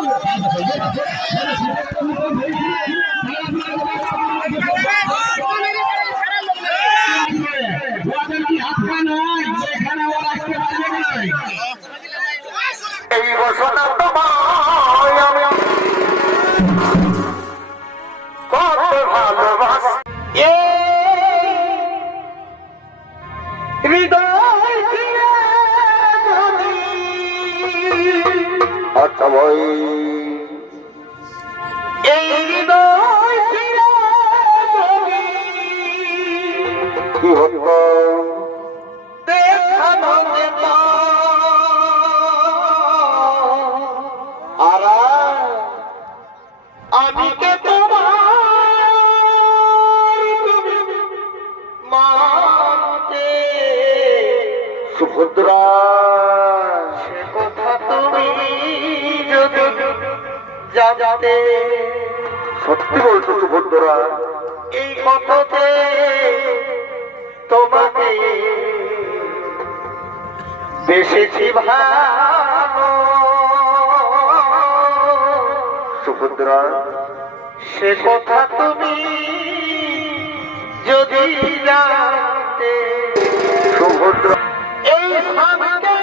এই ভাই এই হৃদয় কি হতো জানতে সত্যি বলছো সুভদ্রা। এই কথাতে তোমাকে বেশি ভালো। সুভদ্রা। সে কথা তুমি যদি জানতে। সুভদ্রা। এই স্বামীকে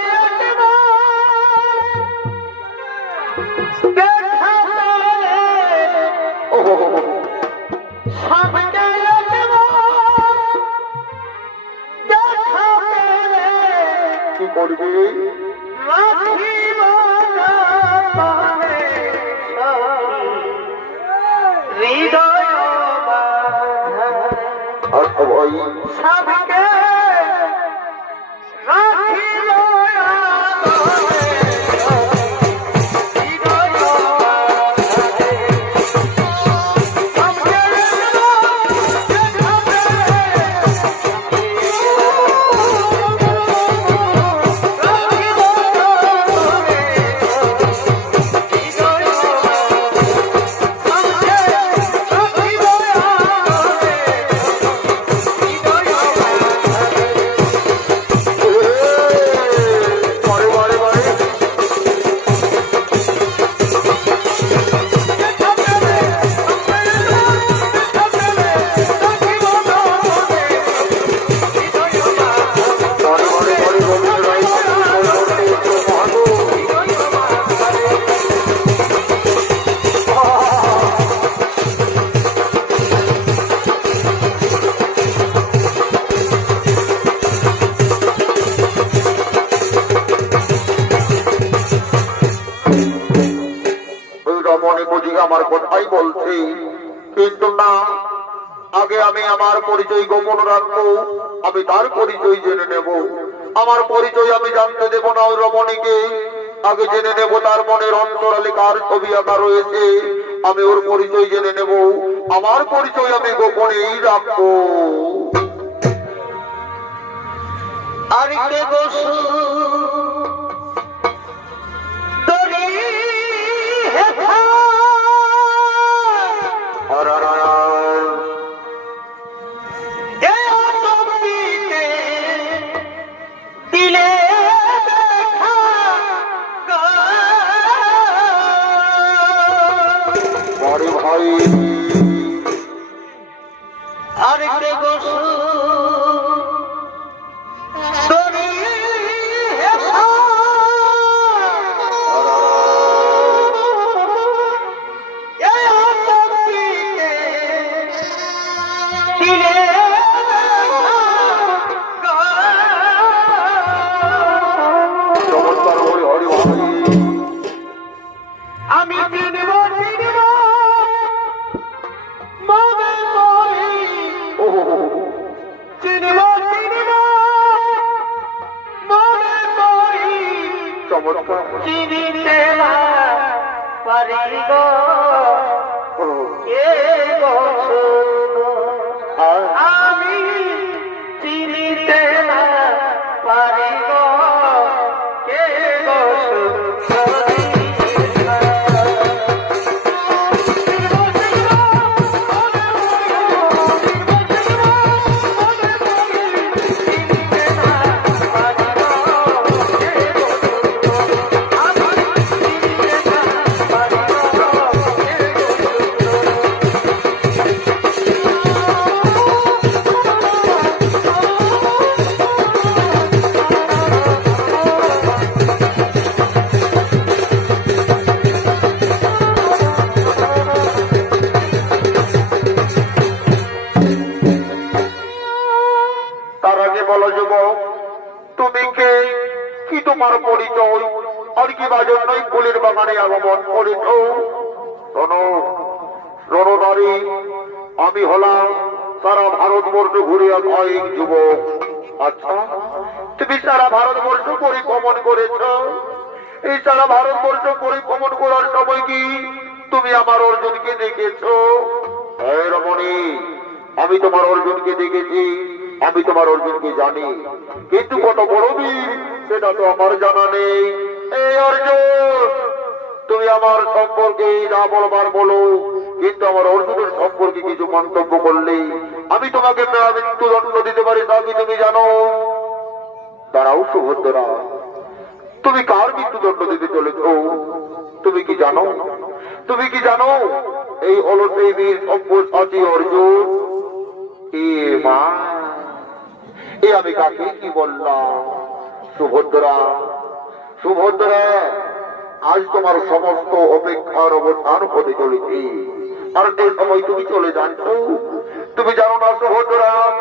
কথাই বলছে কিন্তু না আগে আমি আমার পরিচয় গোপন রাখব, আমি তার পরিচয় জেনে নেব। আমার পরিচয় আমি জানতে দেব না ওই রমণীকে। আগে জেনে নেব তার মনের অন্তরালে কার ছবি আঁকা রয়েছে, আমি ওর পরিচয় জেনে নেব। আমার পরিচয় আমি গোপনেই রাখব। আরিতে বসু চমৎকার হরি হরি হরি আমি চিনব চিনব চিনিতে না পারিব কে গো বাগানে আগমন শোনো রণদারি আমি হলাম সারা ভারতবর্ষ ঘুরে এক যুবক। আচ্ছা তুমি সারা ভারতবর্ষ পরিভ্রমণ করেছ? এই সারা ভারতবর্ষ পরিভ্রমণ করার সময় কি তুমি আমার অর্জুনকে দেখেছ? রমণী, আমি তোমার অর্জুনকে দেখেছি, আমি তোমার অর্জুনকে জানি। কিন্তু কত বড় বীর, সেটা তো আমার জানা নেই। এই অর্জুন! তুমি আমার সম্পর্কে যা বলবার বলো, কিন্তু আমার অর্জুনের সম্পর্কে কিছু মন্তব্য করলে আমি তোমাকে মৃত্যুদণ্ড দিতে পারি, তা কি তুমি জানো? দাঁড়াও সুভদ্রা, তুমি কার মৃত্যুদণ্ড দিতে চলেছ? তুমি কি জানো? তুমি কি জানো এই হলো সেই বীর অর্জুন? এ মা, এ আমি কাকে কি বললাম? সুভদ্রা সুভদ্রা! আজ তোমার সমস্ত অপেক্ষার অবসান হতে চলেছে। আর এই সময় তুমি চলে যাচ্ছ। তুমি জানো না সুভদ্রা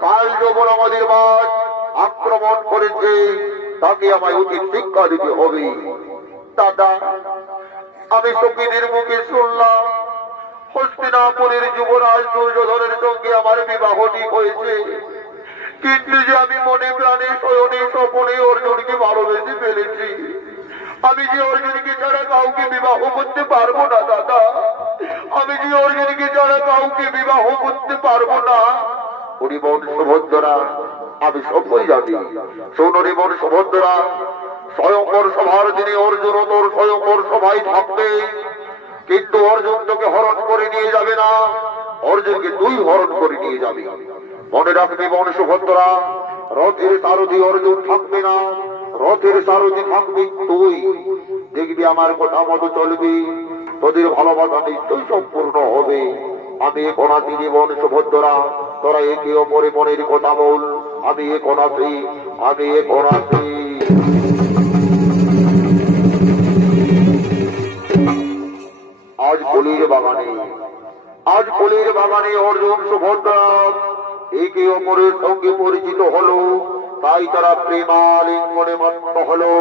কাল যখন আমাদের মাঝ আক্রমণ করেছে, তাকে আমায় উচিত শিক্ষা দিতে হবে। দাদা, আমি সখীদের মুখে শুনলাম, হস্তিনাপুরের যুবরাজ দুর্যোধনের সঙ্গে আমার বিবাহ ঠিক হয়েছে। কিন্তু যে আমি মনে প্রাণে শয়নে স্বপনে অর্জুনকে ভালোবেসে ফেলেছি আমি যে অর্জুনকে ছাড়া কাউকে বিবাহ করতে পারব না, দাদা। আমি যে অর্জুনকে ছাড়া কাউকে বিবাহ করতে পারব না। হরিবন সুভদ্রা, আমি জানি। সুভদ্রা, স্বয়ংবর সভার দিনে অর্জুন তোর স্বয়ংবর সভায় থাকবে, কিন্তু অর্জুন তোকে হরণ করে নিয়ে যাবে না। অর্জুনকে তুই হরণ করে নিয়ে যাবি। মনে রাখবি মন সুভদ্রা, রথের সারথি অর্জুন থাকবে না। রথের সারথি থাকবি তুই। দেখবি আমার কথা মতো চলবি। তোদের ভালোবাসা নিশ্চয়ই সম্পূর্ণ হবে। আমি এক অনাথি জীবন সুভদ্রা, তোরা একে অপরে মনের কথা বল। আমি এক অনাথি আমি এক অনাথি আজ কলির বাগানে, আজ কলির বাগানে অর্জুন সুভদ্রা একে অপরের সঙ্গে পরিচিত হলো। তাই তারা প্রেমালিঙ্গনে মন্ন হলো।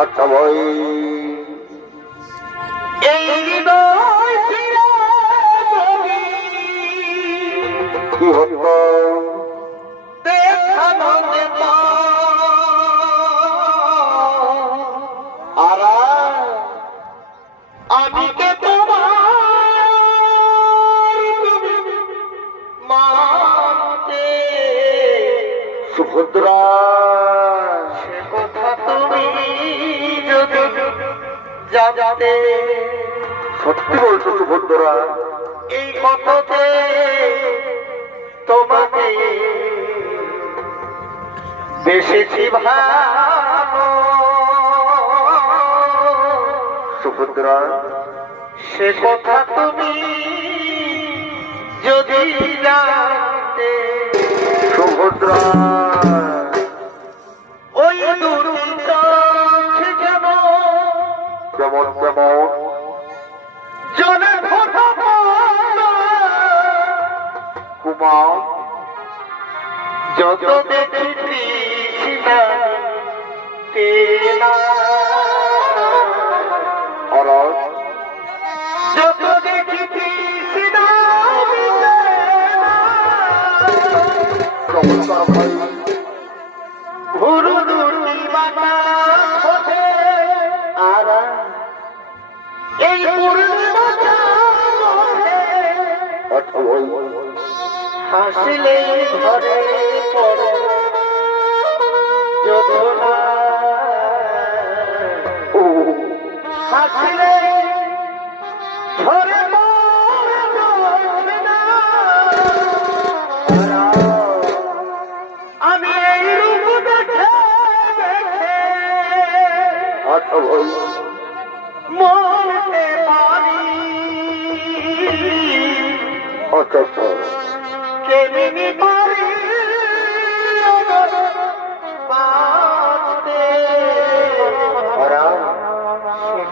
আচ্ছা ভাই। কি হতো সত্যি বলছো সুভদ্রা। এই কথাতে তোমাকে বেশি ভালো। সুভদ্রা। সে কথা তুমি যদি জানতে সুভদ্রা। যেমন যেমন জলে কুমার যত দেখি কৃষ্ণ হাসিলে ঘরে পড়ে। ও। হাসিলে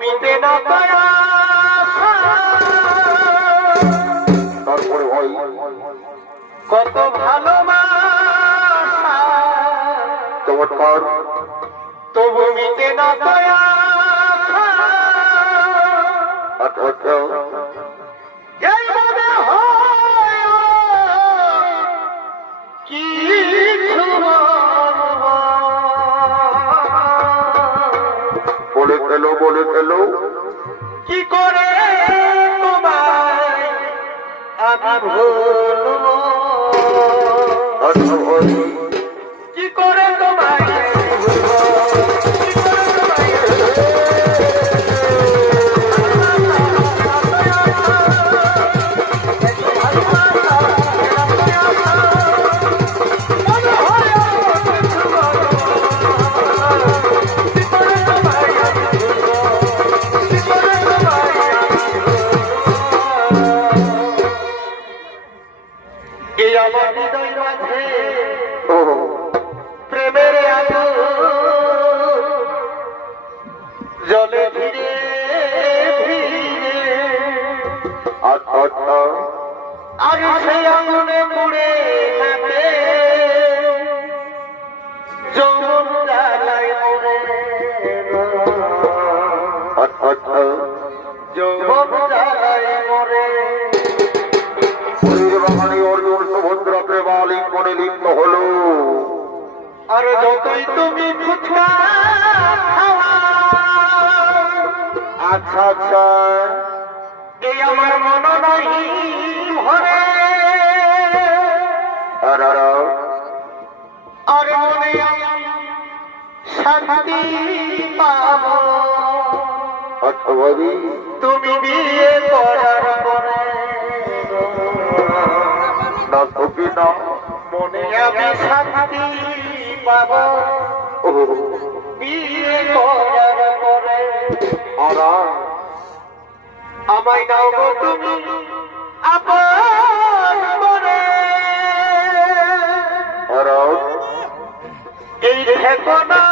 মিটে না। তারপরে কত ভালো চমৎকার তো ভূমিতে না দয়াসা। আচ্ছা বলে ফেলো বলে ফেলো কি করে তোমায় আমি ভুলবো আচ্ছা যৌবন জ্বালায় মরে। শরীর অর্জুন সুভদ্রা প্রেমালিঙ্গনে লিপ্ত হলো। আর যতই তুমি ফুচকা আচ্ছা আচ্ছা। এই আমার মন নাই ভরে আর আর। আর মনে শান্তি তুমি বিয়ে করার পরে না সখী না? মনে বিয়ে করার পরে আর আর আমায় নাও গো তুমি আপন আর এই ঠিকানার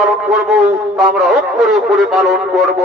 পালন করব আমরা অক্ষরে করে করে পালন করব।